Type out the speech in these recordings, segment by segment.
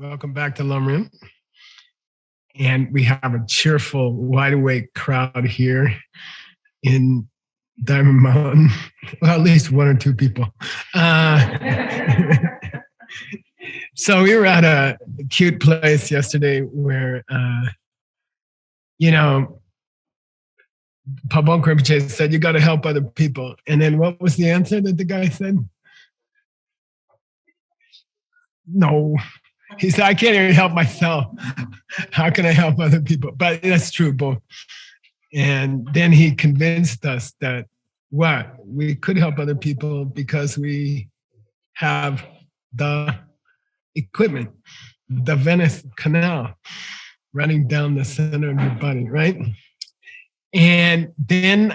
Welcome back to Lumrim. And we have a cheerful, wide awake crowd here in Diamond Mountain. Well, at least one or two people. So we were at a cute place yesterday where, Pabon Rinpoche said, you got to help other people. And then what was the answer that the guy said? No. He said, I can't even help myself. How can I help other people? But that's true, both. And then he convinced us that we could help other people because we have the equipment, the Venice Canal running down the center of your body, right? And then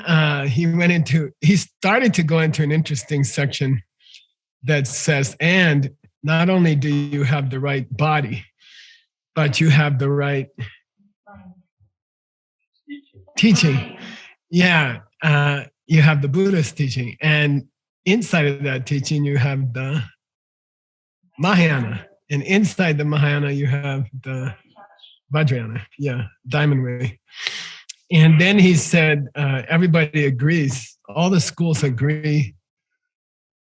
he started to go into an interesting section that says, and not only do you have the right body, but you have the right teaching. Yeah, you have the Buddhist teaching. And inside of that teaching, you have the Mahayana. And inside the Mahayana, you have the Vajrayana. Yeah, Diamond Way. And then he said, everybody agrees, all the schools agree,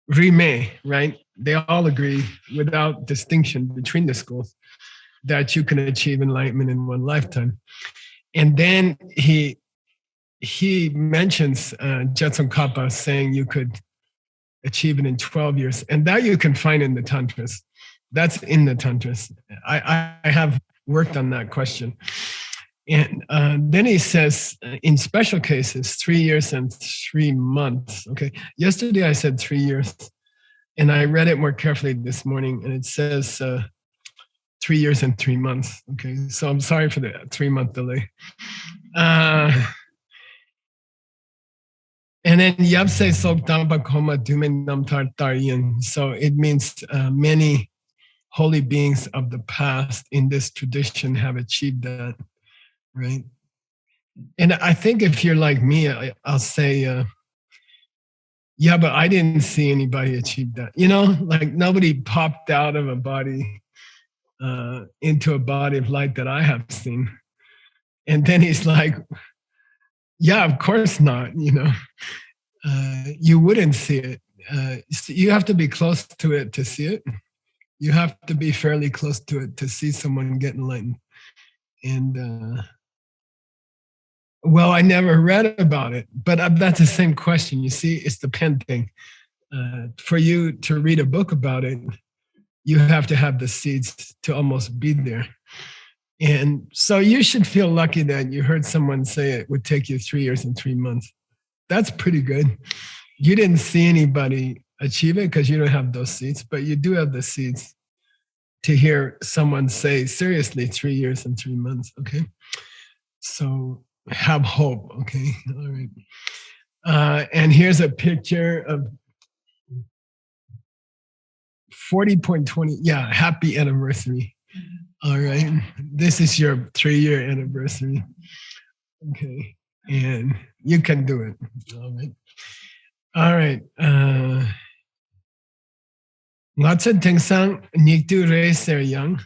Rime, right? They all agree without distinction between the schools that you can achieve enlightenment in one lifetime. And then he mentions Jetsun Kappa saying you could achieve it in 12 years. And that you can find in the Tantras. That's in the Tantras. I have worked on that question. And then he says, in special cases, 3 years and 3 months. Okay. Yesterday I said 3 years. And I read it more carefully this morning, and it says 3 years and 3 months. Okay, so I'm sorry for the 3-month delay. And then Yapse Sok Dampa Koma Dume Namtar Tarian. So it means many holy beings of the past in this tradition have achieved that, right? And I think if you're like me, I'll say, yeah, but I didn't see anybody achieve that. Like nobody popped out of a body into a body of light that I have seen. And then he's like, yeah, of course not, you wouldn't see it. You have to be close to it to see it. You have to be fairly close to it to see someone get enlightened. And well, I never read about it, but that's the same question. You see, it's the pen thing. For you to read a book about it, you have to have the seeds to almost be there. And so you should feel lucky that you heard someone say it would take you 3 years and 3 months. That's pretty good. You didn't see anybody achieve it because you don't have those seeds, but you do have the seeds to hear someone say, seriously, 3 years and 3 months, okay? So have hope, okay? All right. And here's a picture of 40.20. Yeah, happy anniversary. All right. This is your 3-year anniversary. Okay. And you can do it. All right. All right. Ngatsa Tengsang Niktu Re Ser Young.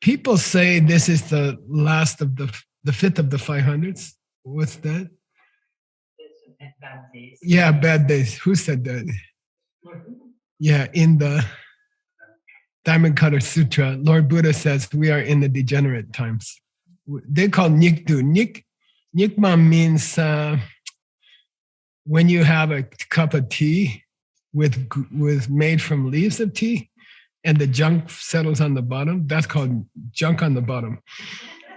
People say this is the last of the fifth of the 500s. What's that? Bad days. Yeah, bad days. Who said that? Yeah, in the Diamond Cutter Sutra, Lord Buddha says we are in the degenerate times. They call Nikdu. Nikma means when you have a cup of tea with made from leaves of tea, and the junk settles on the bottom, that's called junk on the bottom.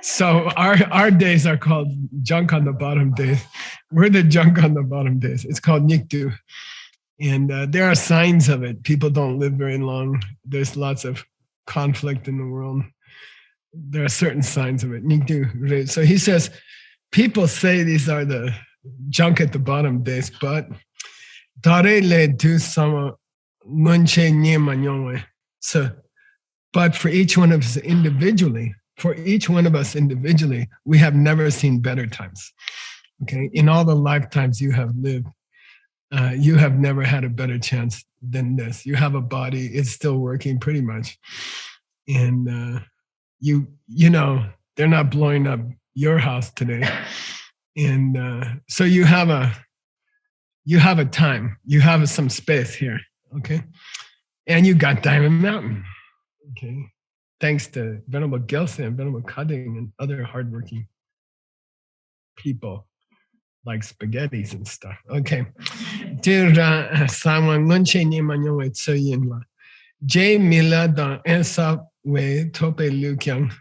So our days are called junk on the bottom days. We're the junk on the bottom days. It's called Nikdu. And there are signs of it. People don't live very long. There's lots of conflict in the world. There are certain signs of it. Nikdu. So he says, people say these are the junk at the bottom days, but Dare le tu sama munche nye manyongwe. So, but for each one of us individually, we have never seen better times. Okay, in all the lifetimes you have lived, you have never had a better chance than this. You have a body; it's still working pretty much, and you know they're not blowing up your house today, and so you have a time, you have some space here, okay, and you got Diamond Mountain, okay, thanks to Venerable Gelsen and Venerable Cutting and other hardworking people like spaghettis and stuff. Okay. J. Miller dans un way tope lukyang.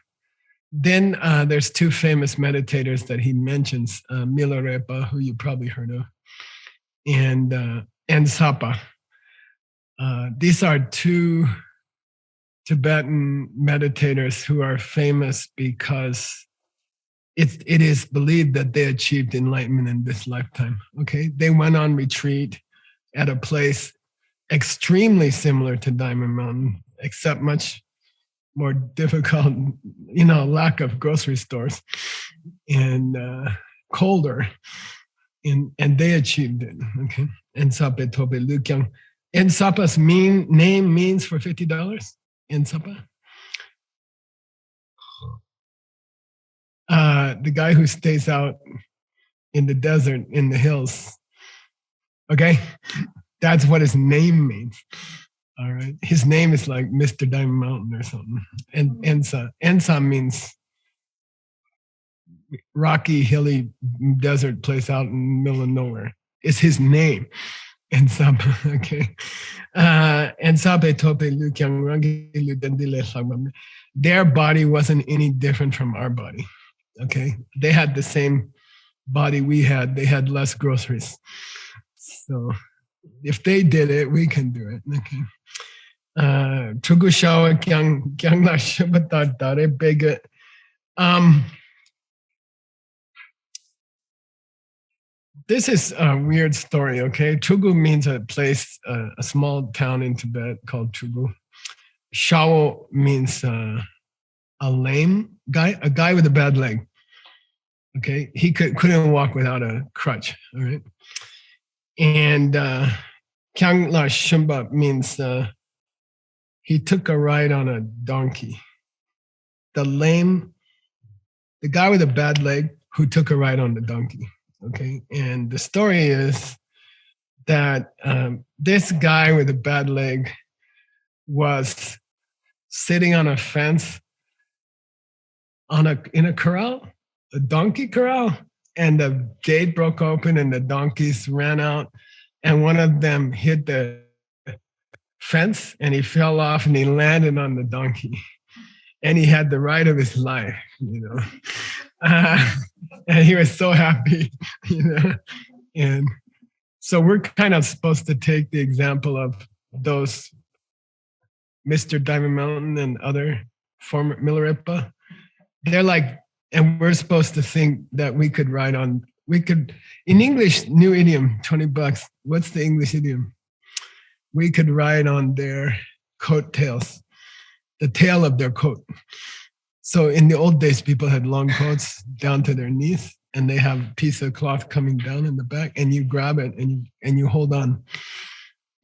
Then there's two famous meditators that he mentions, Milarepa, who you probably heard of, and Sapa. These are two Tibetan meditators who are famous because it is believed that they achieved enlightenment in this lifetime. Okay, they went on retreat at a place extremely similar to Diamond Mountain, except much more difficult, lack of grocery stores and colder, and they achieved it. Okay, and Sapa Tope Lukyang. And Sapa's name means for $50 in Sapa. The guy who stays out in the desert, in the hills. Okay, that's what his name means. All right, his name is like Mr. Diamond Mountain or something. And Ensa means rocky, hilly desert place out in the middle of nowhere. It's his name. Ensa, okay. Ensa tope lukyang rangi ludendile sagmam. Their body wasn't any different from our body. Okay, they had the same body we had. They had less groceries. So if they did it, we can do it. Okay. Trugushawa kyang la shabata dare bega. This is a weird story. Okay, Chugu means a place, a small town in Tibet called Chugu. Shao means a lame guy, a guy with a bad leg. Okay, he couldn't walk without a crutch. All right, and Kyang La Shumba means he took a ride on a donkey. The guy with a bad leg who took a ride on the donkey. Okay, and the story is that this guy with a bad leg was sitting on a fence in a corral, a donkey corral, and the gate broke open and the donkeys ran out, and one of them hit the fence and he fell off and he landed on the donkey, and he had the ride of his life, and he was so happy, and so we're kind of supposed to take the example of those Mr. Diamond Mountain and other former Milarepa. They're like, and we're supposed to think that we could, in English, new idiom, $20. What's the English idiom? We could ride on their coattails, the tail of their coat. So in the old days, people had long coats down to their knees, and they have a piece of cloth coming down in the back, and you grab it and you hold on.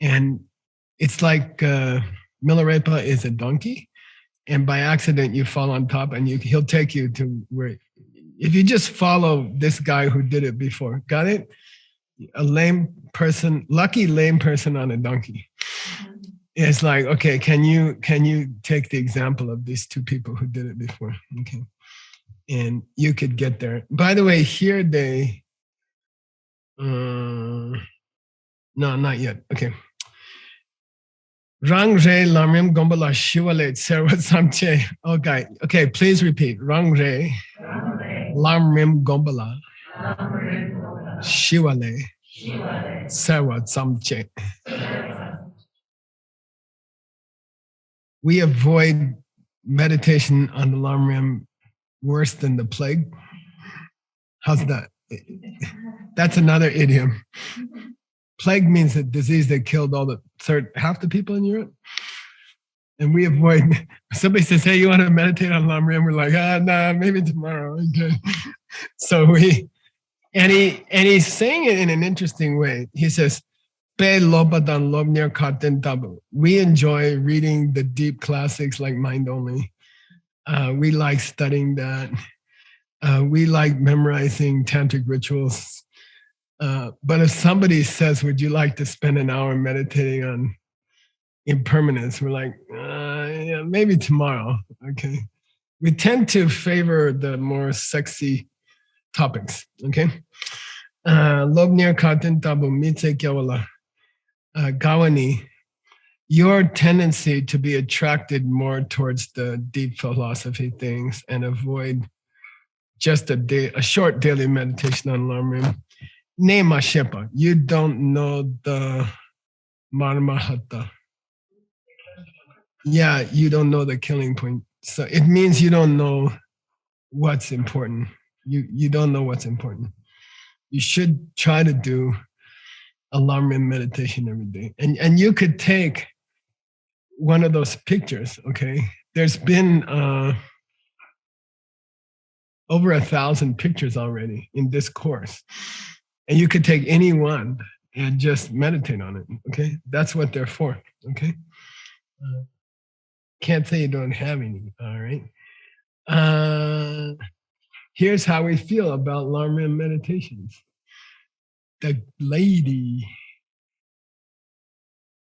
And it's like Milarepa is a donkey, and by accident you fall on top, and he'll take you to where, if you just follow this guy who did it before. Got it? A lucky lame person on a donkey. It's like, okay, can you take the example of these two people who did it before? Okay, and you could get there. By the way, here they, no, not yet. Okay. Rang re lamrim gombala shiwale serwa samche. Okay, please repeat. Rang re lamrim gombala shiwale serwa samche. We avoid meditation on the Lamrim worse than the plague. How's that? That's another idiom. Plague means a disease that killed half the people in Europe. And we avoid, somebody says, hey, you want to meditate on Lamrim? We're like, nah, maybe tomorrow. Okay. So and he's saying it in an interesting way. He says, Pe lopadan lobnir katen tabu. We enjoy reading the deep classics like Mind Only. We like studying that. We like memorizing tantric rituals. But if somebody says, would you like to spend an hour meditating on impermanence? We're like, yeah, maybe tomorrow. Okay. We tend to favor the more sexy topics. Okay. Lobnir katen tabu mitse kyawala. Gawani, your tendency to be attracted more towards the deep philosophy things and avoid just a short daily meditation on Lamrim. Nema Shepa, you don't know the Marmahatha. Yeah, you don't know the killing point. So it means you don't know what's important. You don't know what's important. You should try to do a Lamrim meditation every day. And you could take one of those pictures, okay? There's been over 1,000 pictures already in this course. And you could take any one and just meditate on it, okay? That's what they're for, okay? Can't say you don't have any, all right? Here's how we feel about Lamrim meditations. The lady,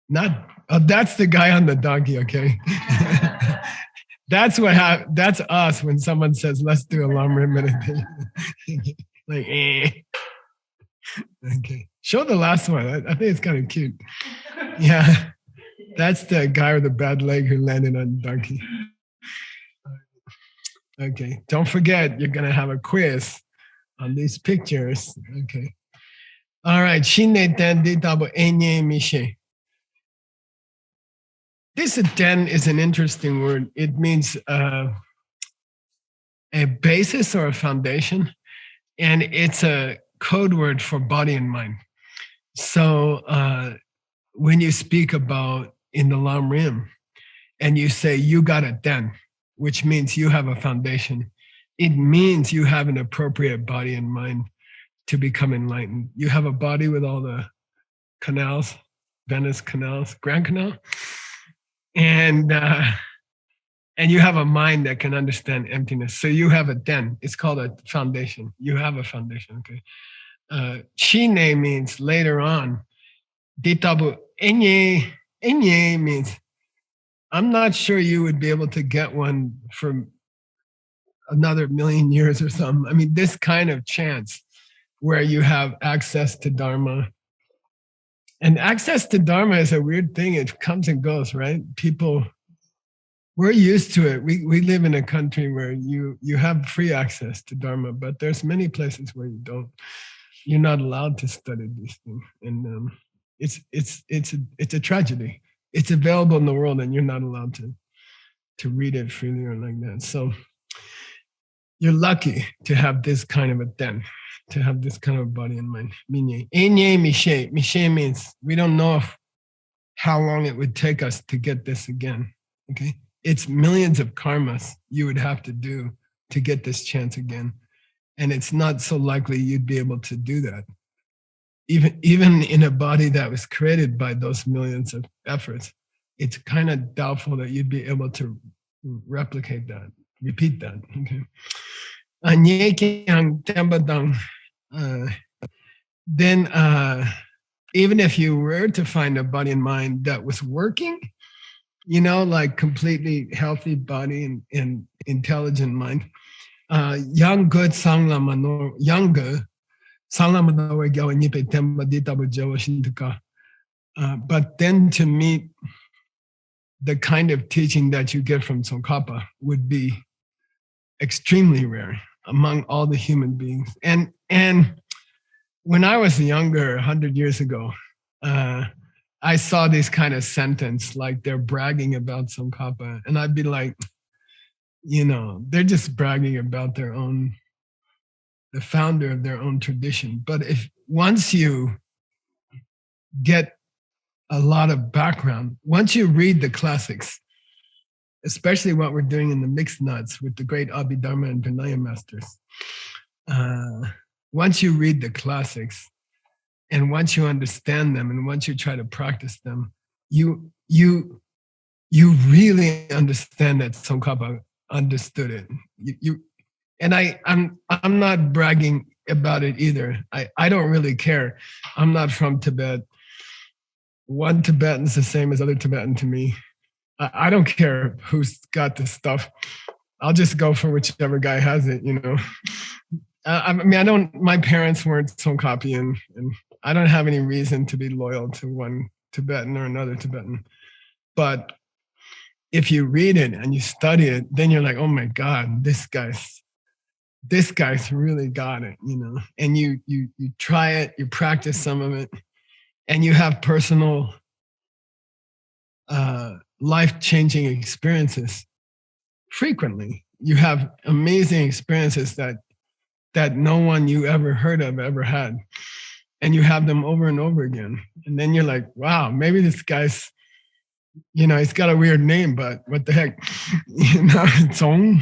that's the guy on the donkey, okay? That's us when someone says, let's do a Lamrim meditation. Like, Okay. Show the last one. I think it's kind of cute. Yeah. That's the guy with the bad leg who landed on the donkey. Okay. Don't forget, you're going to have a quiz on these pictures. Okay. All right. Shine den ditabo enye mishe. This den is an interesting word. It means a basis or a foundation, and it's a code word for body and mind. So when you speak about in the Lam Rim and you say you got a den, which means you have a foundation, it means you have an appropriate body and mind to become enlightened. You have a body with all the canals, Venice canals, Grand Canal, and you have a mind that can understand emptiness. So you have a den. It's called a foundation. You have a foundation. Okay. Shine means later on. Ditabu enye means I'm not sure you would be able to get one for another million years or something. I mean, this kind of chance where you have access to Dharma. And access to Dharma is a weird thing. It comes and goes, right? People, we're used to it. We live in a country where you have free access to Dharma, but there's many places where you don't. You're not allowed to study these things. And it's a tragedy. It's available in the world and you're not allowed to read it freely or like that. So you're lucky to have this kind of a den, to have this kind of body and mind. Minye. Enye mishe. Mishe means we don't know how long it would take us to get this again. Okay. It's millions of karmas you would have to do to get this chance again. And it's not so likely you'd be able to do that. Even in a body that was created by those millions of efforts, it's kind of doubtful that you'd be able to replicate that, repeat that. Okay. Then even if you were to find a body and mind that was working, like completely healthy body and intelligent mind, young good sanglamano, younger but then to meet the kind of teaching that you get from Tsongkhapa would be extremely rare among all the human beings. And when I was younger, 100 years ago, I saw this kind of sentence, like they're bragging about Tsongkhapa. And I'd be like, they're just bragging about the founder of their own tradition. But if once you get a lot of background, once you read the classics, especially what we're doing in the mixed nuts with the great Abhidharma and Vinaya masters, once you read the classics, And once you understand them and once you try to practice them, you really understand that Tsongkhapa understood it. And I'm not bragging about it either. I don't really care. I'm not from Tibet. One Tibetan's the same as other Tibetan to me. I don't care who's got the stuff. I'll just go for whichever guy has it, you know. I mean, I don't. My parents weren't Tsongkhapian, and I don't have any reason to be loyal to one Tibetan or another Tibetan. But if you read it and you study it, then you're like, oh my God, this guy's really got it, you know. And you try it, you practice some of it, and you have personal life-changing experiences frequently. You have amazing experiences that no one you ever heard of ever had, and you have them over and over again. And then you're like, wow, maybe this guy's, you know, he's got a weird name, but what the heck, you know, Tsong.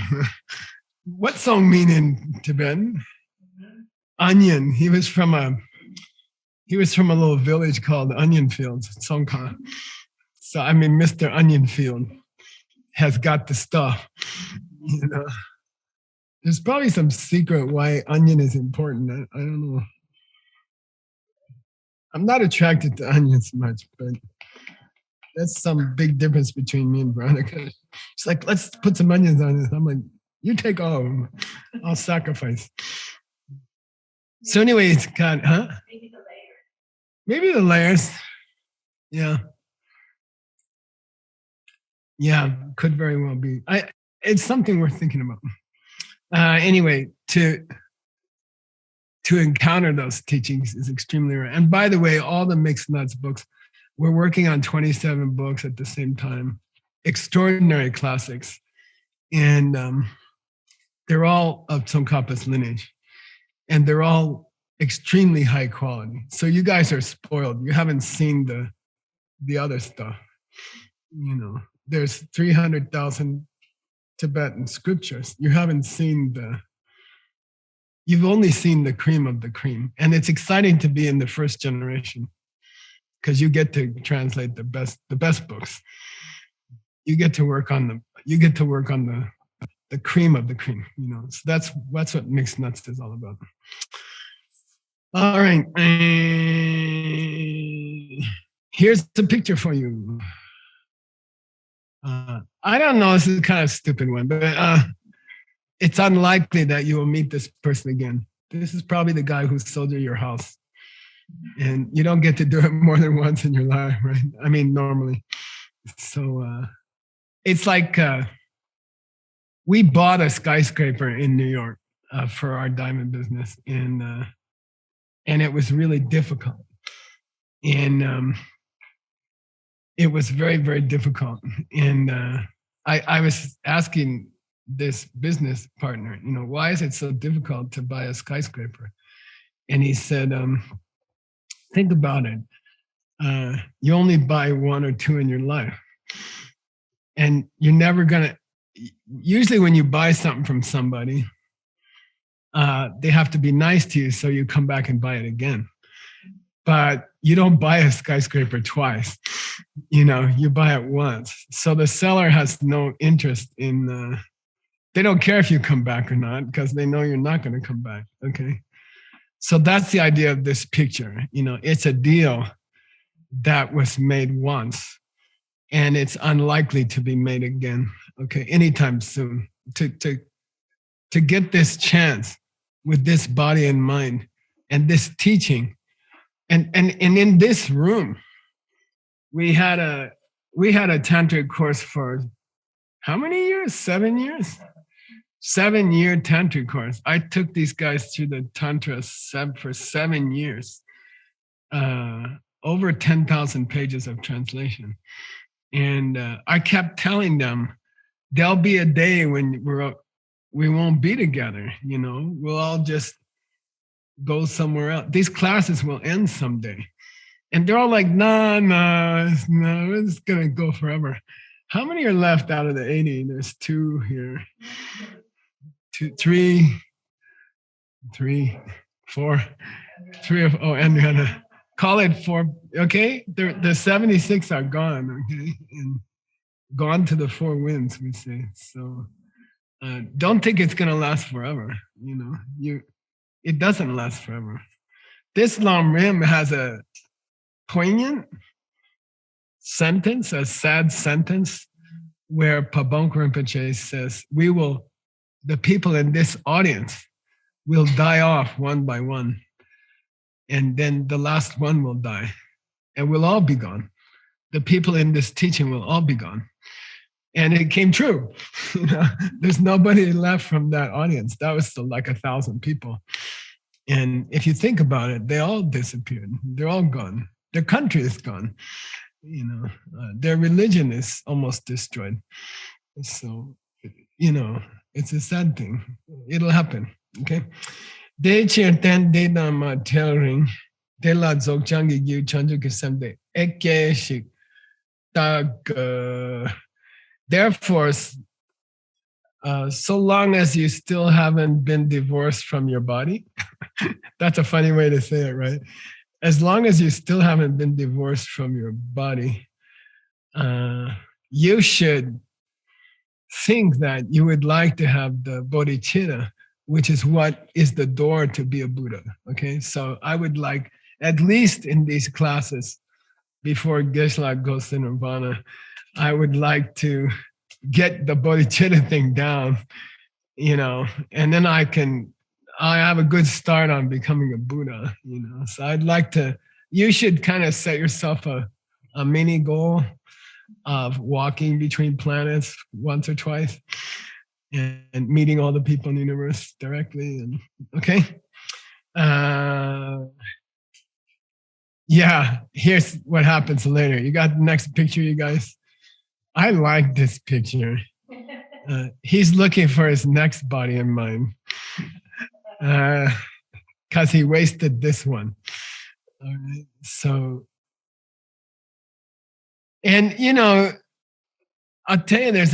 What song mean in Tibetan? Onion. He was from a little village called Onion Fields, Tsongkha. So I mean, Mr. Onion Field has got the stuff. You know, there's probably some secret why onion is important. I don't know. I'm not attracted to onions much, but that's some big difference between me and Veronica. She's like, let's put some onions on this. I'm like, you take all of them. I'll sacrifice. So anyway, it's got, huh? Maybe the layers. Maybe the layers. Yeah. Yeah, could very well be. It's something worth thinking about. Anyway, to encounter those teachings is extremely rare. And by the way, all the Mixed Nuts books, we're working on 27 books at the same time, extraordinary classics. And they're all of Tsongkhapa's lineage. And they're all extremely high quality. So you guys are spoiled. You haven't seen the other stuff. You know, there's 300,000 Tibetan scriptures. You haven't seen you've only seen the cream of the cream. And it's exciting to be in the first generation because you get to translate the best books. You get to work on the cream of the cream, you know. So that's what Mixed Nuts is all about. All right. Here's the picture for you. I don't know, this is kind of a stupid one, but it's unlikely that you will meet this person again. This is probably the guy who sold you your house. And you don't get to do it more than once in your life, right? I mean, normally. So it's like we bought a skyscraper in New York for our diamond business. And it was really difficult. And it was very, very difficult. And I was asking this business partner, you know, why is it so difficult to buy a skyscraper? And he said, think about it. You only buy one or two in your life. And you're never gonna, usually when you buy something from somebody, they have to be nice to you so you come back and buy it again. But you don't buy a skyscraper twice, you know, you buy it once. So the seller has no interest in, they don't care if you come back or not because they know you're not going to come back, okay? So that's the idea of this picture. You know, it's a deal that was made once and it's unlikely to be made again, okay, anytime soon. To get this chance with this body and mind and this teaching, and in this room, we had a tantric course for how many years? 7 years? 7-year tantric course. I took these guys through the tantra for 7 years. Over 10,000 pages of translation. And I kept telling them, there'll be a day when we won't be together, you know, we'll all just go somewhere else. These classes will end someday. And they're all like, no, it's going to go forever. How many are left out of the 80? There's 2 here. 2, 3, 4, 3 of, oh, Andrea. Call it 4, okay? The 76 are gone, okay? And gone to the 4 winds, we say. So don't think it's gonna last forever. It doesn't last forever. This Lam Rim has a poignant sentence, a sad sentence, where Pabong Rinpoche says, the people in this audience will die off one by one, and then the last one will die, and we'll all be gone. The people in this teaching will all be gone. And it came true. There's nobody left from that audience. That was still like 1,000 people. And if you think about it, they all disappeared. They're all gone. Their country is gone. Their religion is almost destroyed. So, it's a sad thing. It'll happen. Okay. De cherten de dama telling de la zokchangi yu chanju kisemde eke shik tag. Therefore, so long as you still haven't been divorced from your body, that's a funny way to say it, right? As long as you still haven't been divorced from your body, you should think that you would like to have the bodhicitta, which is what is the door to be a Buddha. Okay, so I would like, at least in these classes, before Geshe-la goes to Nirvana, I would like to get the bodhicitta thing down, and then I have a good start on becoming a Buddha, So I'd like to, you should kind of set yourself a mini goal of walking between planets once or twice and meeting all the people in the universe directly. And okay. Yeah, here's what happens later. You got the next picture, you guys? I like this picture. He's looking for his next body and mind because he wasted this one. All right. So, and I'll tell you, there's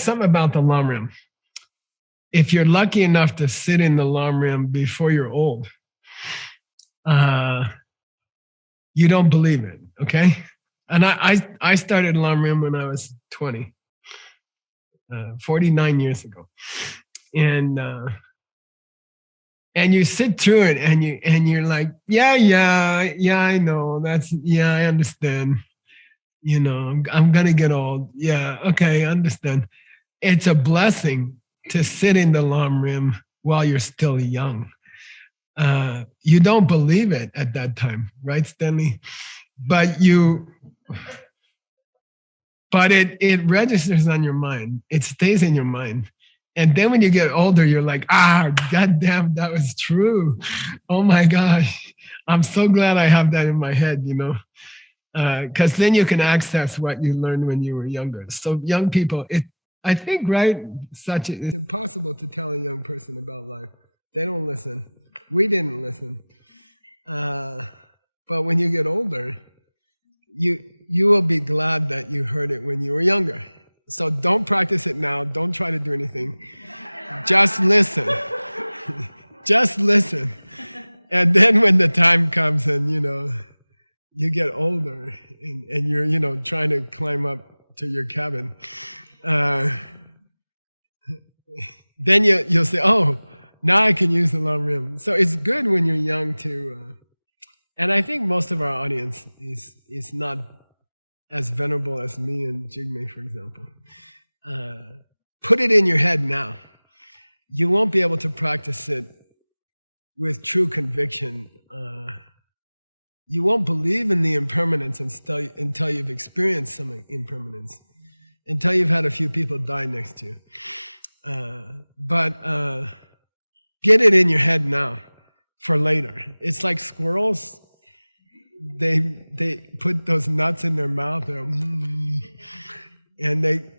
something about the Lam Rim. If you're lucky enough to sit in the Lam Rim before you're old, you don't believe it, okay? And I started Lam Rim when I was 20, 49 years ago. And you sit through it and you're like, yeah, I know. I understand. I'm going to get old. Yeah, okay, I understand. It's a blessing to sit in the Lam Rim while you're still young. You don't believe it at that time, right, Stanley? But it registers on your mind. It stays in your mind. And then when you get older, you're like, goddamn, that was true. Oh my gosh. I'm so glad I have that in my head, because then you can access what you learned when you were younger. So young people, I think, right, it's impossible to tell a young person about life. They don't listen. We didn't listen. But when you get older, you will be glad that you heard it when you were younger. So don't practice it now. Don't try to do anything. Just listen. Just listen. And then when the time comes and, you get older and you're, trying to climb up to your cabin, then you'll say, oh, now I can use the Lam Rim. So it's good when you're young to, and I think most of our audience is not as venerable as me and Jigme, for example. Put it in your head now. You won't be able to practice it with true conviction. You won't believe in the impermanence until you've experienced some impermanence, until you've had a few people die next to you. But get it in your head now for later. It's like squirrels. They put those nuts in their mouth, and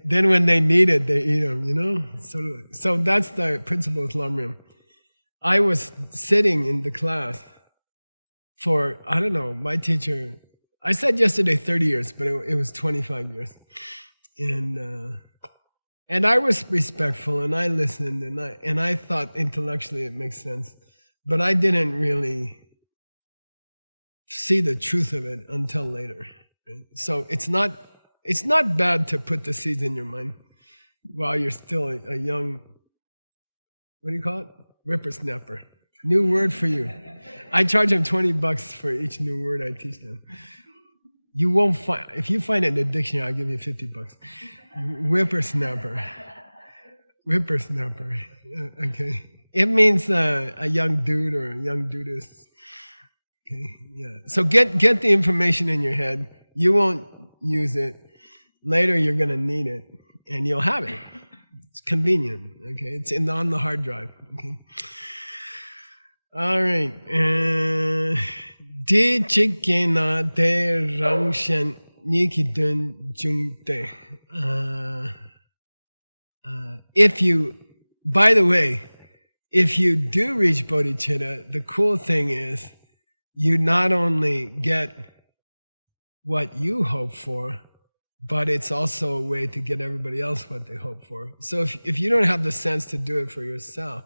then when they need it, they eat them. So that's the principle of Lam Rim. I was sitting in the class for, I don't know, my teacher, I said yesterday 30 years, but it was 25 years. And I was respectful, and I listened, and I thought intellectually it makes sense. But I didn't really see the truth of it until later. Right? So it's not bad to put the seeds in your mind while you're still a young, what do you call it? Whippersnapper. New word for you. I charge them $20 for each new word I teach them. You won't find, if you find it in the dictionary, I'll give you $50. Whippersnapper. Whippersnapper. Okay. It means a young dude or a young dudist. Okay. Yeah. So get the information in your head. You won't use it. Later, you're going to need it, and you'll have it. It's convenient. Okay. It's on the hard drive. Okay. All right. Di chikena de rangshan nikidun jungte. By the way, if you do reach bodhicitta, the cool thing is you not only get what you hope for, but it's also a way to get everybody else what they hope for. So if you don't have the sense to do it for yourself,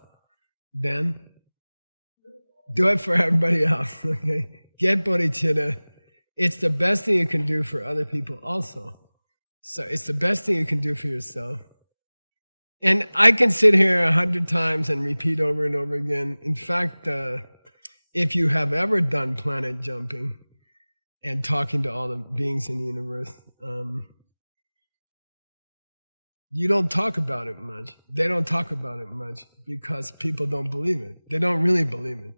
then do it for everybody else, okay? Get bodhicitta. It's the best thing you can do for other people also. So it's the best thing you can do for yourself. And I can sit here 100 times and repeat over and over again. In fact, if you have ever done planet jumping and talking to all the beings in the universe, you don't talk about it much. They don't talk about it much because people don't believe it. They don't really believe it.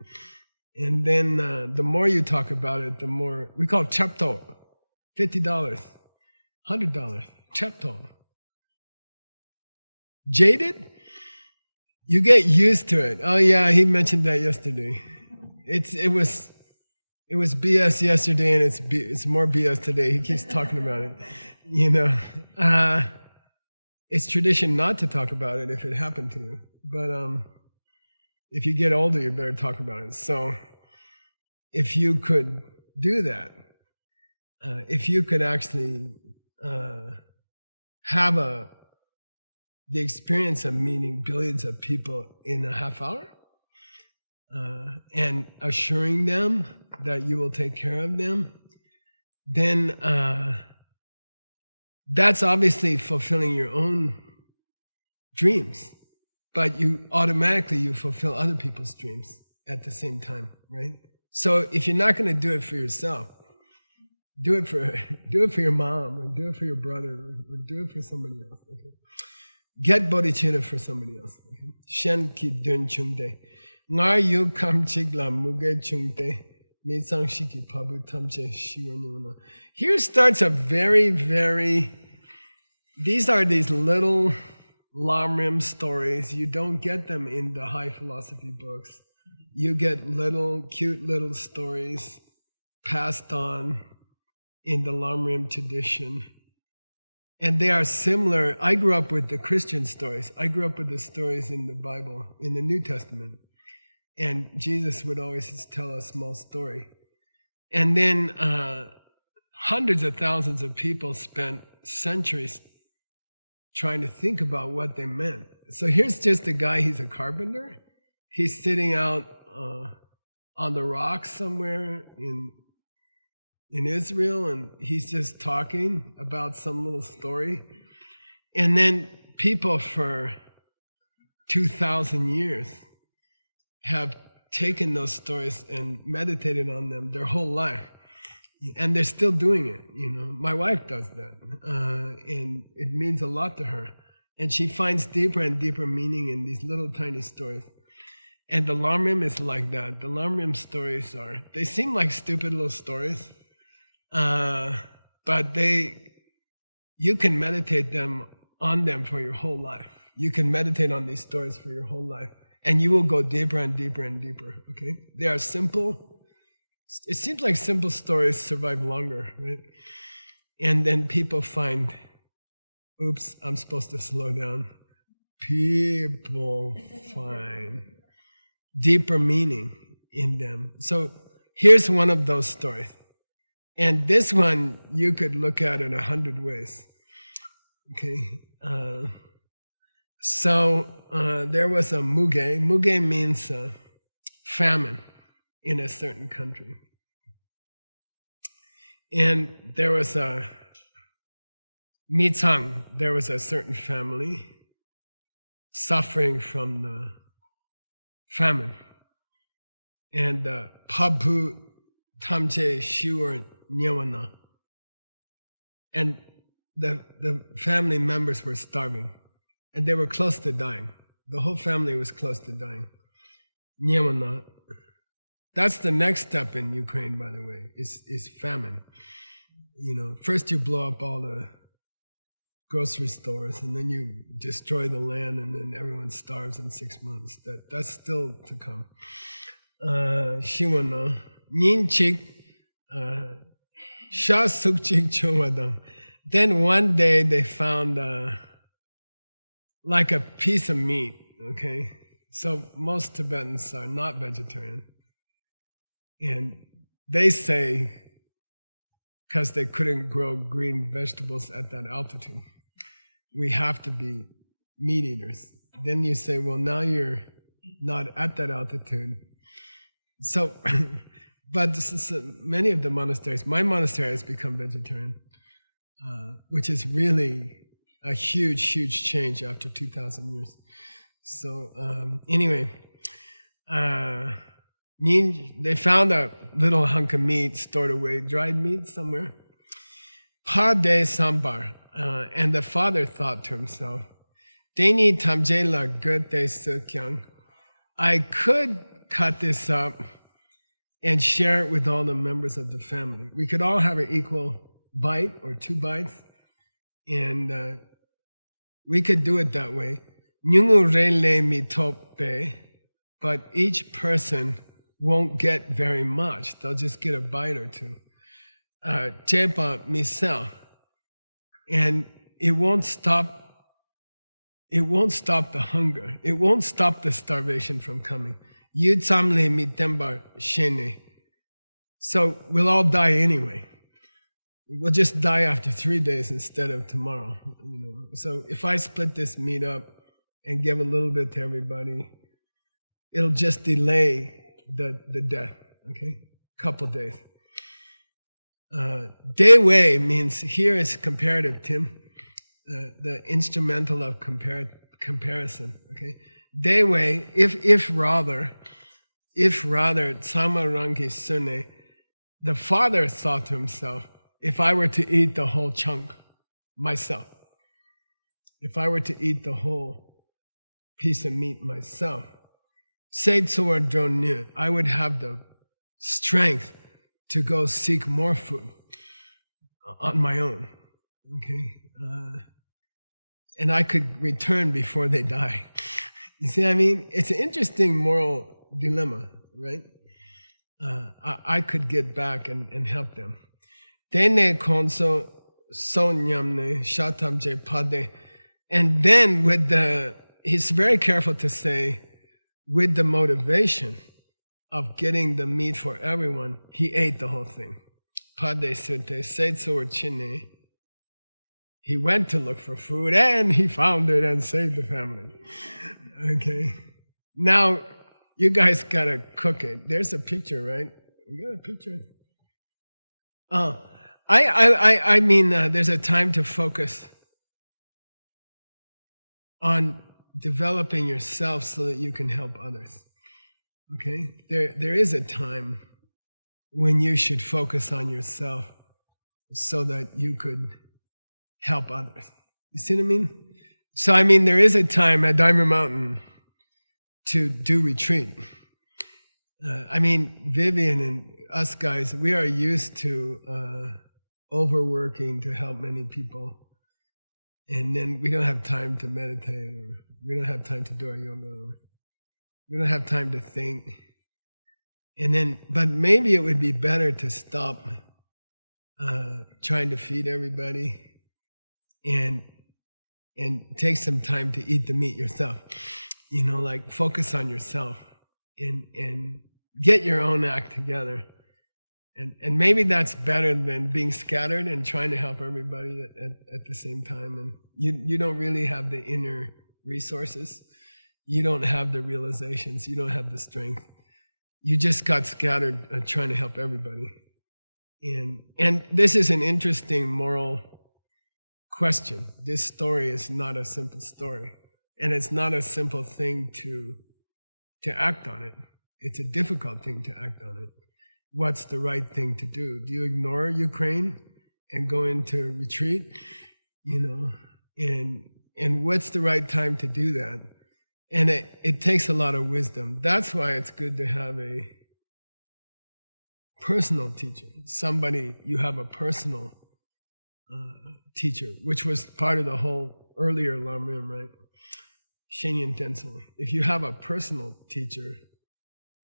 And then the more you talk about it, the more, we call it chepto, $50, $100, chepto. Jaded? You get used to it. Oh yeah, he mentioned that yesterday. It was BS yesterday, and it's more BS today. He keeps talking about it. You know, it's tradition not to talk about it if it happened to you. But if you get older, you better talk about it. So if you could do that, if you could actually have the experience of meeting billions of people in a half hour, and assuring them that you will take care of them, then that's obviously fulfilling your own dreams, but you fulfill other people's dreams at the same time, right? So if you're not going to do it for yourself, do it for your mom, or do it for your brother, or do it for somebody else. Okay? Get bodhicitta for somebody else. Shen ki dun chungde. Nga yu kam chigla muge chungde. Mitsang shiki pabu tamche shiwanyuna. Here starts a these are these little lamrim stories. You don't get them in the high philosophy books. You get cute little stories passed on in the lamrim tradition. And they are similar. I grew up with the Christian stories. I grew up with the stories in the Bible, in the New Testament. And Jesus would always tell a small story. And then hundreds of thousands of people spent centuries trying to think about what they meant. So here's just a guy, he's a carpenter. He's sitting out on the rocks somewhere in Israel, and he's just talking about some little story. And then people for 2,000 years have taken those stories and meditated on them their whole life. And they're still doing it, you know. My wife does that, and it means a lot to her. And she finds deeper and deeper meaning in these little tiny stories. And the Lamrim is like that. The Lamrim stories they seem like stupid little stories, but you can meditate on them for your whole life. You can meditate on these stories for your whole life, and you will go deeper and deeper and deeper, okay? They are simple. It seems like simple stories survive longer, right? And then people find, oops, I'm supposed to slow down. People find deeper meaning in them. So here's one of those stories. And this one, you could look at it 100 ways. Okay. There was a muge. Muge means famine in a certain country. And there was a Mitsang, there was a certain family suffering from the famine. And Pabu Tamche Shiur Nyawana. And the family members were starving. And they were close to dying. The whole family was close to dying. Nyawana. That's the next step in Ukraine, by the way, is famine. You know, first you blow up all the grocery stores, and then you destroy the land, and then everyone starves in 6 months. That's still to come. Shiwana, Nin Chik, Sha Suk Chik Chowadam. Then one day they found like a piece of meat, okay? So most Tibetans are not vegetarian. And they say, because they couldn't grow green vegetables at that altitude, we have to be meat eaters. Then you say, well, now you're not at that altitude. So, but many of the monasteries, my monastery has become vegetarian, which is really a huge, huge change after 2,000 years. So anyway, they found a little hunk of meat stored away, dried meat somewhere. Pa de sambar. And the father thought to himself, Deni tamjela gute sukyang. I could cut this up and share it with all the members of the family. We could all have an equal bite or 2 bites, and we could do it that way. Nyungu rele mitope, but each person won't get very much. They'll just get a bite or 2. Chepa misel, and it won't stop. It won't stop the hunger. It won't stop the starvation from coming. Yudsamle mitembar shene. So we'll all die anyway. We'll just die after 3 days instead of tomorrow. You know. So if I split this meat up and give a little bit to everybody, it'll just delay the death. Okay, couple days. Dewei means here is comparative, Tim. The instrumental of comparison. Okay, Dewei, if rather, Tsamarangi Sune, the father thought to himself, if I were to eat the whole chunk myself, if I were to eat the whole piece of meat myself, I would have the strength to go seek more food on my own. Okay, and I could return before they die. You see what I mean? It's an interesting moral dilemma, right? I could get back and help them. Dene konso sonyamne shatamje pade. And then he's very careful to say, with the motivation of getting the meat for everyone, he ate the whole thing. Pade sute seitsor chine. He went to look for food and he found it and saved the family. Okay. Now, you guys gotta cook it. There's a picture, right? You got a picture? Oh, I mean, there's a time to focus on developing yourself so that you can help others. Okay? There is a time when you should focus on yourself so that you could help others. You see what I mean? So, I mean, there is a time at Diamond Mountain to do retreat. I mean, Vivian and us guys, we are used to overworking to help many people. And then we don't have time to meditate, or we don't have time to do our yoga, or we don't have time to think. And then, but maybe it would be better to stop trying to feed everybody and take some time to eat the meat yourself. You know, like focus on yourself and get your own act together. And maybe that's better than being scattered and trying to help everybody at the same time. And you don't really have the inner resources. You don't have the realizations. You don't have the strength. You just got scattered trying to help everybody. And this is an interesting moral question. This story is not a simple story. And it's not a simple thing to act on it. It's a difficult thing to act on it. What's the right thing to do? Do you ignore Ukraine and go into retreat? And what's the right time to do that? And it takes a lot of wisdom. That's why it's good to have a personal teacher, somebody you have a personal teacher, which was part of the whole earlier Lamrim, right? Shenyan Tensel. If you have a personal teacher,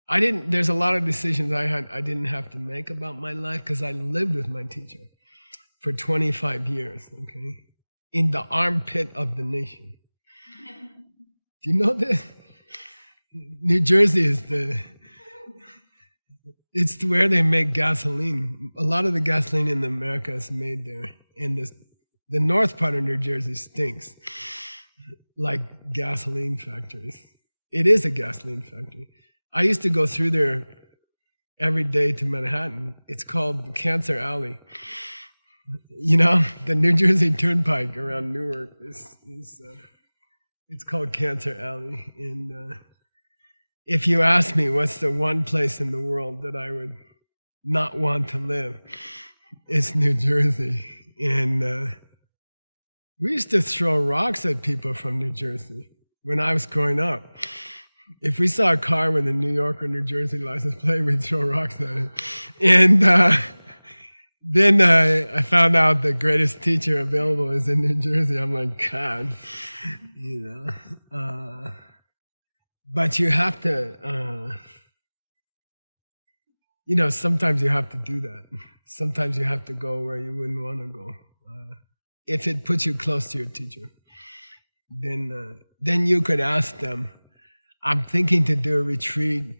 there's a lot of decisions I didn't have to make about my life because I lived with my teacher for 25 years, okay? In the armpit of the nation. Do you know this? New Jersey is it's where they make gasoline. A lot of the gasoline in America is made there. And the north part of New Jersey stinks like gasoline factories. It is a gasoline factory. I used to go through there every day to Manhattan. It's called Cancer Alley. The New Jersey Turnpike around Newark it's called Cancer Alley. And if you ask me what's the one place in the world that I would not want to live, it's New Jersey. And we used to throw rocks at people from New Jersey when I was growing up. If we saw a car with a New York or New Jersey license plate, we'd throw rocks at it. And then I found out the greatest teacher available is in New Jersey. I'm like, God, but you have to, sometimes you have to do that. Sometimes you have to go where you wouldn't want to go. If it puts you close to your teacher, then you could ask them, I'm thinking to do a retreat,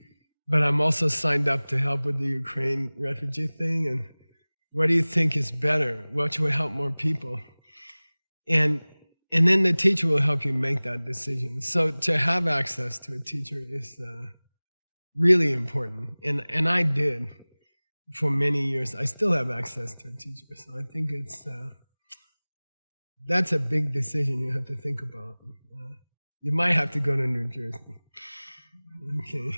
but I'm also signed up to help with the Ukraine refugee thing, and what do you think is better? What would help more people? And then the teacher will help you make that decision. So to have access to a teacher is really important. And I did for many years. I still have access to a teacher. So I think that's a big decision you have to think about. You might have to go to New Jersey. Okay.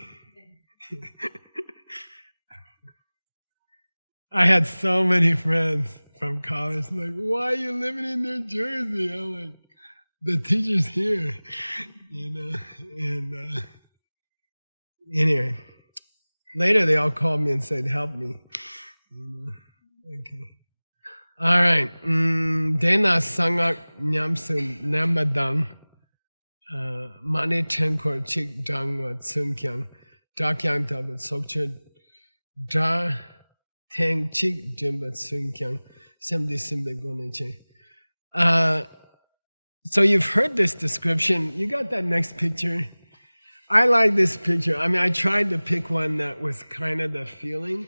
I had so many friends from college like, why are you living in New Jersey? I'm like, the teacher's here, and anyway, later they all called me and said, help me. Okay. All right. Dena sangak nyamsun namadang mani tenkor chik dangwa tsunkyang dakyang tabat sokcha da tang chik jimba tsunkyang semdi simbe goneche. So you've heard this description. You got that next picture? I like this picture. I tried to pick one that was kind of the feeling,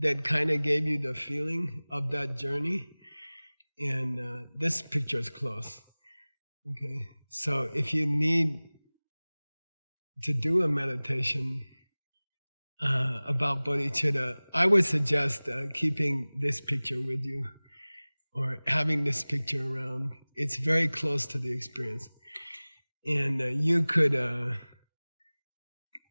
that kind of gave you the feeling of that journey. And this picture is close. Okay, so if you need to do a meditation about bodhicitta, I would suggest keeping this picture with you or having this picture around. It's very close to the experience. And you could,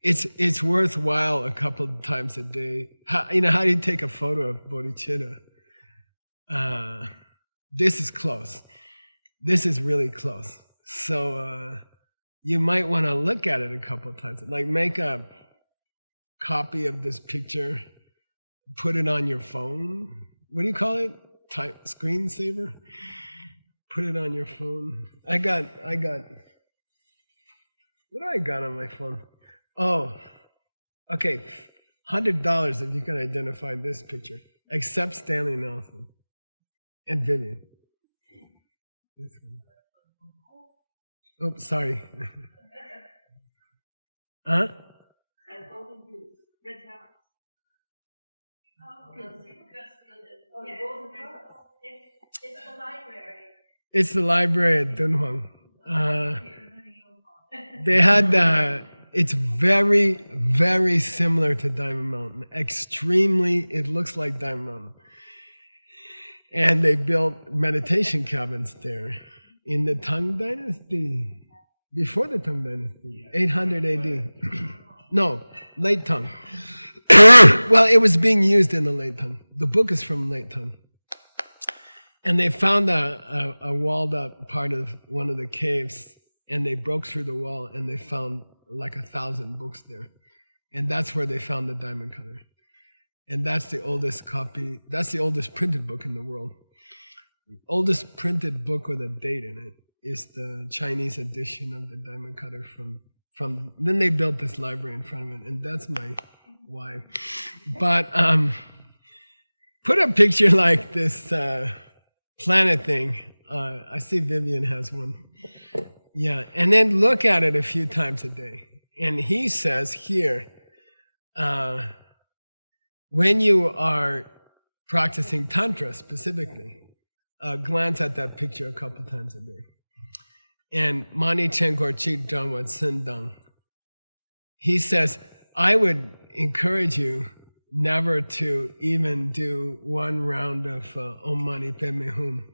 it's worthwhile a couple of times a day. How do you take a photo of bodhicitta? This is close. This is really close. So you might want to look at it a couple of times. Like make a copy of this picture, put it on your phone. What do you call it? Screensaver? Put it on your phone. I got, what do I got on my phone? Oh, okay, $100 if you can identify this picture, except Stanley Nelson and Vivian. This one. Oops, sorry. Huh? It's the library. It's the library at Dunhuang. They had, it's very, very similar to Diamond Mountain. Extremely, it looks like Diamond Mountain. And they built meditation cabins there in the Tang Dynasty, before the Tang Dynasty, 800 AD. No, late Tang. Well, it was being used in the late Tang. The book is from late Tang. And they found a walled up part of one of the caves, and they broke through the wall, and they found like 1,000 books there. And that's where they found the diamond cutter. And that's the oldest copy, that's the oldest printed book in the world. The oldest printed book with a date in it is the Chinese edition of the diamond cutter from then they built this library in front of it, and that's my wife. But put a picture like this planet thing. I see Vivian has one. Yeah, and then look at it a few times a day. And he says here, when you are practicing Tantra specifically, glance at that picture a couple times a day. And Mani Chenkor Chik Dhamma Sindang, he says, I would encourage you never to even do one round of Om Mani Padme Hum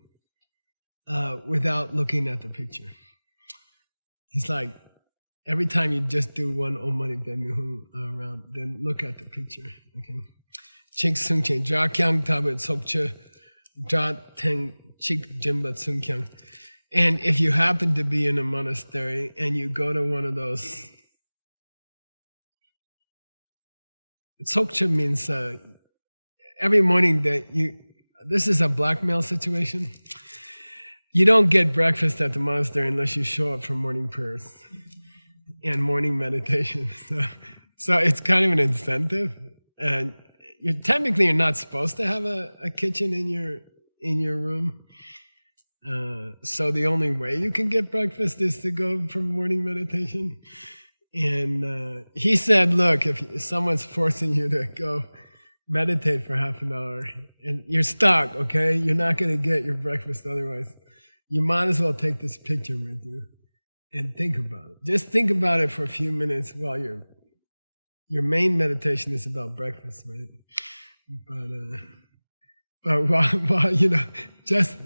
without looking at the picture. He's like, every time you just do one Om Mani Padme Hum round, then look at the picture. Okay. Chik Sung Chen, Dra Kyang Tabit Sokche, Dra Teng Chik Jimbat Sung Kyang. And if you happen to be in a monastery and you go to one of those, Sokche means every morning that this is a blackmail situation. You don't get breakfast at the monastery unless you show up for morning prayers and morning meditation. So it's kind of an incentive. And technically you're not supposed to have a kitchen in your room. So the only way you can get breakfast is to go for morning meditation. And he said, look, if someone's forcing you to go meditate for half an hour, and you're stuck, okay? You're not going to get your breakfast otherwise. You might as well take this picture with you and think about it. Just think about it for a few minutes while your main meditation is about breakfast, right? But while just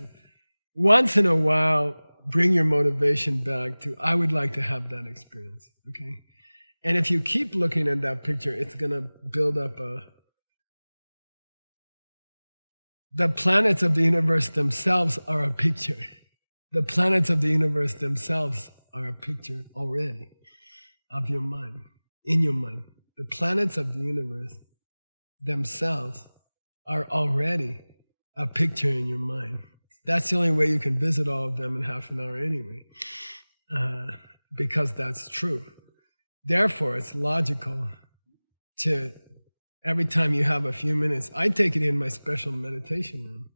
once in a while, bring your motivation back to, I would like to have that experience, okay? And if you keep looking at that picture, it's going to build up the planets of the universe themselves are a picture. The planets of the universe themselves are a picture already of your mind, in your mind. The planets of the universe themselves are already a picture in your mind. That's the only way you can visit all of them in half an hour anyway, because that's true. Therefore, it's logical to, every time you have a few minutes, I take it in my special meditation room.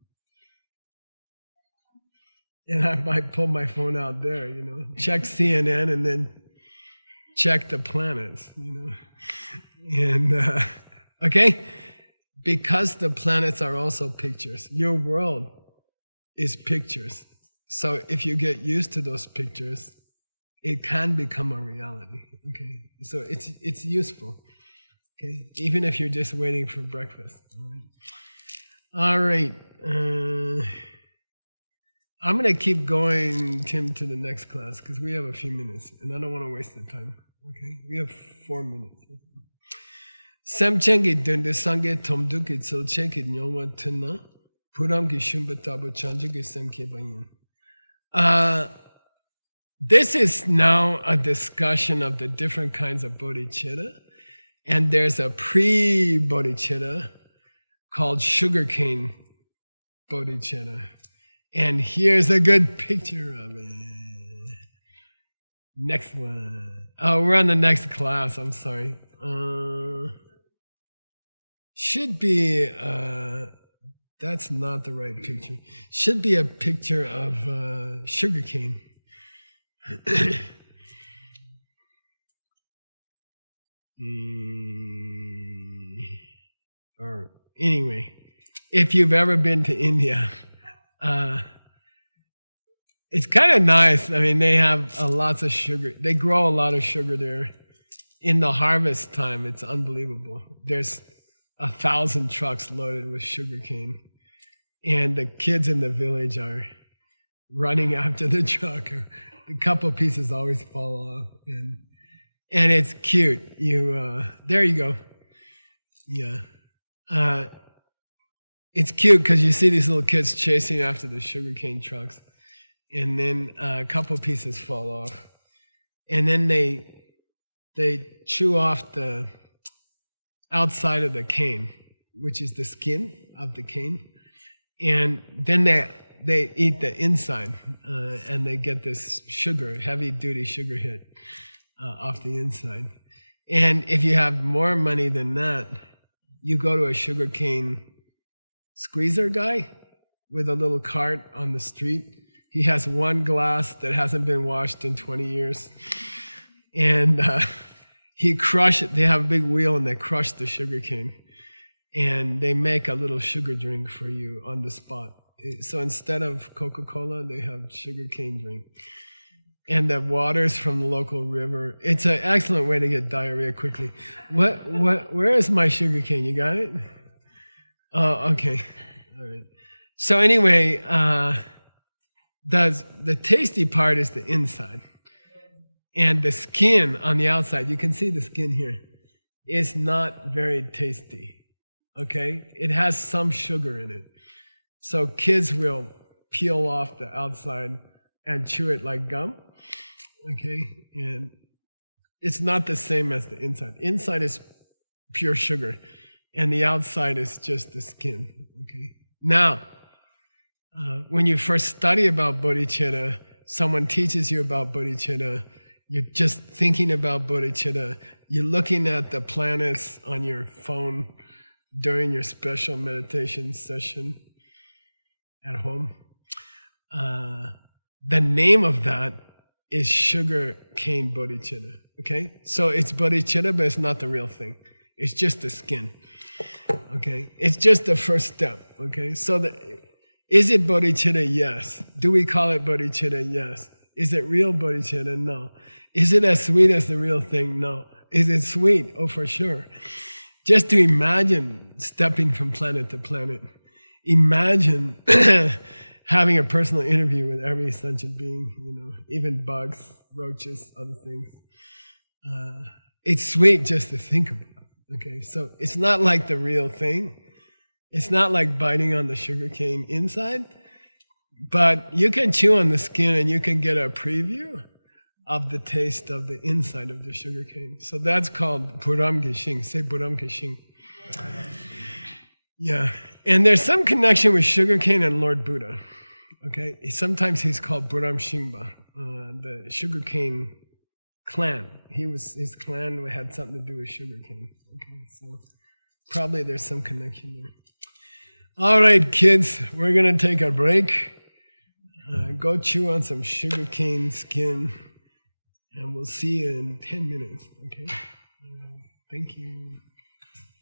And I might pull my phone out there, check CNN and then check the planets, And, okay? Because the planets are also pictures. Your world is pictures. So if you get used to those pictures, it can become a reality. Okay? So it's useful. Okay? Even if you're just waiting for breakfast. All right. I'm going to keep going, Tim, to the next class because we have a few minutes and I don't want to waste the time. Okay? We have 4 minutes. Samchengi dunde sange tomduki tsilcheki nyongwa tuna puramki shumbatabu chanjiki semke banyan. This is now a discussion of the different kinds of bodhicitta, and there's a pre-bodhicitta called sugarcane bodhicitta. And here's a good picture of it. Next one. Oh, we're on the next class, I'm sorry. Should be, that's not the right picture. Should be a picture of sugarcane. Or anyway, if you've ever been to India, it's kind of nice. I mean, they have lots of sugar. They grow a lot of sugar there. In the harvest time, it's unbelievable. There's 1,000 trucks loaded with sugarcane. and the kids in the village are running after the truck. A couple pieces always fall off, and it's cute. There you go. Yeah. It's cute because you see these little kids chasing after the sugarcane trucks, and then a couple pieces fall off, and then they chew off the outside of the cane, which is the skin of the cane, and then they eat the inside, and they get this sugar, heavy-duty sugar hit off the inside. And if you have more money than that, you go to a sugarcane squeezer guy with a little cart on the street. He has one glass that hasn't been washed in 20 years. And he crush it. They have a big wheel and they crush the sugarcane. And they make a little sugar drink for you on the spot. So instead of Coca-Cola, they have sugarcane drink. And the water's from the local river. It's an excellent way to get diarrhea quickly. Where is my sugarcane? You got it? Oh, okay. All right. So anyway, the tasty part is the inside. And the skin on the outside, you can see the skin here, is not very tasty. Okay? It has some sugar in it. So kids will peel off the outside and chew it like gum. Okay? And it's not the same as the inside. Inside is pure sugar, and the outside is just the skin. Okay? Now, when you first study about bodhicitta, someone teaches you about bodhicitta, you're just thinking about bodhicitta, you're looking at the planets on your phone during your special meditation session at home. The name of that is sugar cane bodhicitta. Okay? So it's bodhicitta, but it's not the real thing. It's just the skin. Okay? It's just the first step. Okay? So is it bodhicitta? Yes. Do we call it bodhicitta? Yes. Is it real bodhicitta? No. Is it as sweet as the real thing? No. Is it sweet? Oh, for sure. Just to imagine stepping from planet to planet. Imagine having a personal interview with every sentient being, even bugs, roaches, other things. It's sweet just to think about. Okay, so it's not like the real thing. It's not like biting on the sugarcane inside, but you can chew on the skin and you can get a preview of the taste of the inside of the sugarcane. So that's called Buram Gishing. Say Buram Gishing. Yeah, and there's some connection with sugarcane and Lord Buddha. Okay, sometimes he's called Buram Shingba, the sugarcane clan. His clan had something to do with sugarcane. Okay, so probably there's some connection there. All right, kids, we're going to take a break. Go chew on some sugarcane skin, and we'll see you in 10 minutes, okay? Thank you.